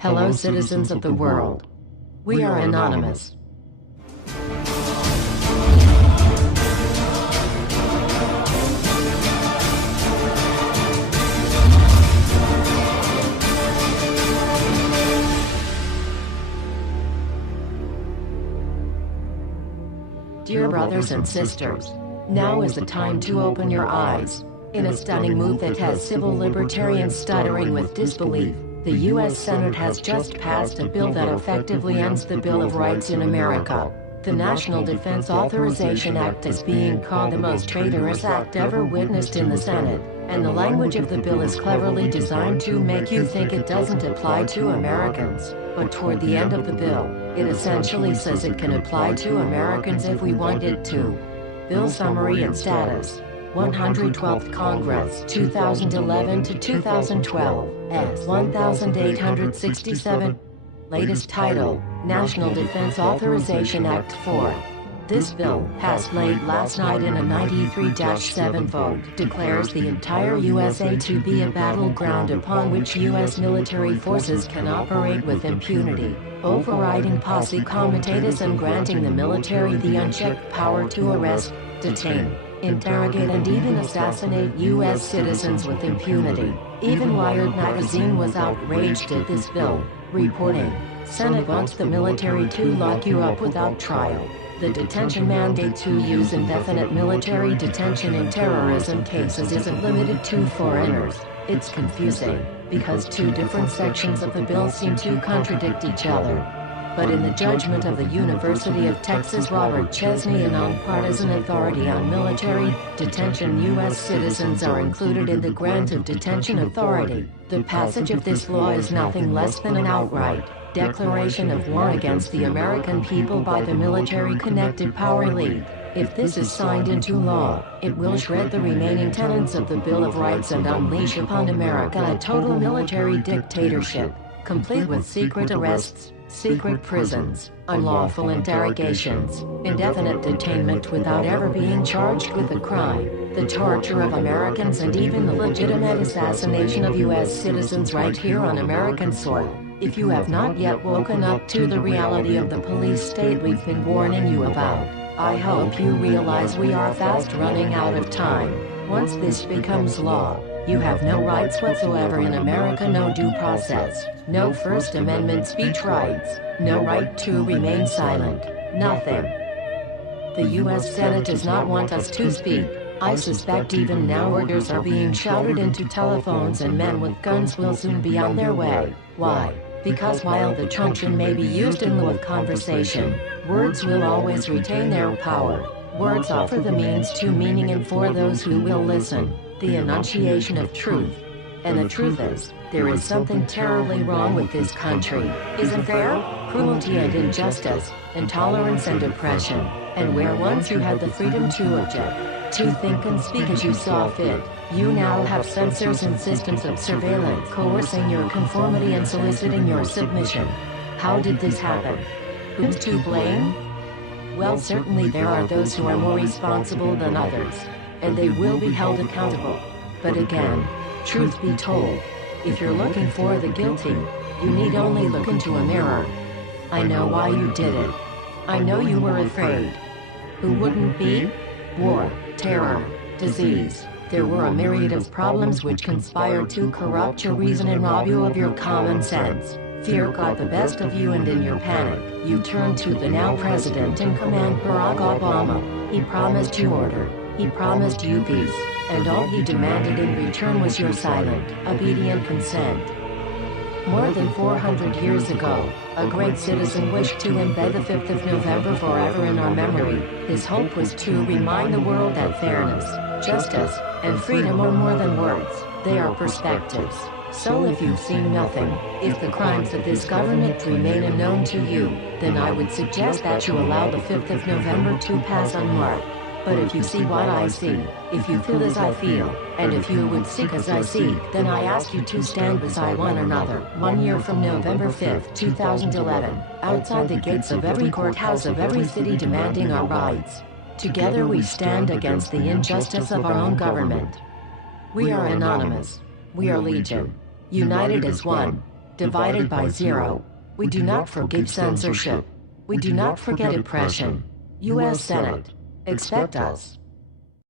Hello, citizens of the world. We are anonymous. Dear brothers and sisters, now is the time to open your eyes. In a stunning move that has civil libertarians stuttering with disbelief, the U.S. Senate has just passed a bill that effectively ends the Bill of Rights in America. The National Defense Authorization Act is being called the most traitorous act ever witnessed in the Senate, and the language of the bill is cleverly designed to make you think it doesn't apply to Americans. But toward the end of the bill, it essentially says it can apply to Americans if we want it to. Bill summary and status. 112th Congress, 2011 to 2012, S. 1867. Latest title, National Defense Authorization Act 4. This bill, passed late last night in a 93-7 vote, declares the entire USA to be a battleground upon which U.S. military forces can operate with impunity, overriding posse comitatus and granting the military the unchecked power to arrest, detain, interrogate and even assassinate U.S. citizens with impunity. Even Wired magazine was outraged at this bill, reporting, "Senate wants the military to lock you up without trial." The detention mandate to use indefinite military detention in terrorism cases isn't limited to foreigners. It's confusing, because two different sections of the bill seem to contradict each other. But in the judgment of the University of Texas Robert Chesney, a nonpartisan authority on military detention, U.S. citizens are included in the grant of detention authority. The passage of this law is nothing less than an outright declaration of war against the American people by the military-connected power elite. If this is signed into law, it will shred the remaining tenets of the Bill of Rights and unleash upon America a total military dictatorship, complete with secret arrests, secret prisons, unlawful interrogations, indefinite detainment without ever being charged with a crime, the torture of Americans and even the legitimate assassination of U.S. citizens right here on American soil. If you have not yet woken up to the reality of the police state we've been warning you about, I hope you realize we are fast running out of time. Once this becomes law, you have no rights whatsoever in America, no due process, no First Amendment speech rights, no right to remain silent, nothing. The U.S. Senate does not want us to speak. I suspect even now orders are being shouted into telephones and men with guns will soon be on their way. Why? Because while the truncheon may be used in lieu of conversation, words will always retain their power. Words offer the means to meaning, and for those who will listen, the enunciation of truth. And the truth is, there is something terribly wrong with this country, isn't there? Cruelty and injustice, intolerance and oppression, and where once you had the freedom to object, to think and speak as you saw fit, you now have censors and systems of surveillance coercing your conformity and soliciting your submission. How did this happen? Who's to blame? Well, certainly there are those who are more responsible than others, and they will be held accountable. But again, truth be told, if you're looking for the guilty, you need only look into a mirror. I know why you did it. I know you were afraid. Who wouldn't be? War, terror, disease. There were a myriad of problems which conspired to corrupt your reason and rob you of your common sense. Fear got the best of you, and in your panic, you turned to the now president in command, Barack Obama. He promised you order. He promised you peace. And all he demanded in return was your silent, obedient consent. More than 400 years ago, a great citizen wished to embed the 5th of November forever in our memory. His hope was to remind the world that fairness, justice, and freedom are more than words, they are perspectives. So if you've seen nothing, if the crimes of this government remain unknown to you, then I would suggest that you allow the 5th of November to pass unmarked. But if you see what I see, if you feel as I feel, and if you would seek as I seek, then I ask you to stand beside one another, 1 year from November 5th, 2011, outside the gates of every courthouse of every city demanding our rights. Together we stand against the injustice of our own government. We are anonymous. We are legion. United as one. divided by 0. We do not forgive censorship. We do not forget oppression. U.S. Senate. Expect us.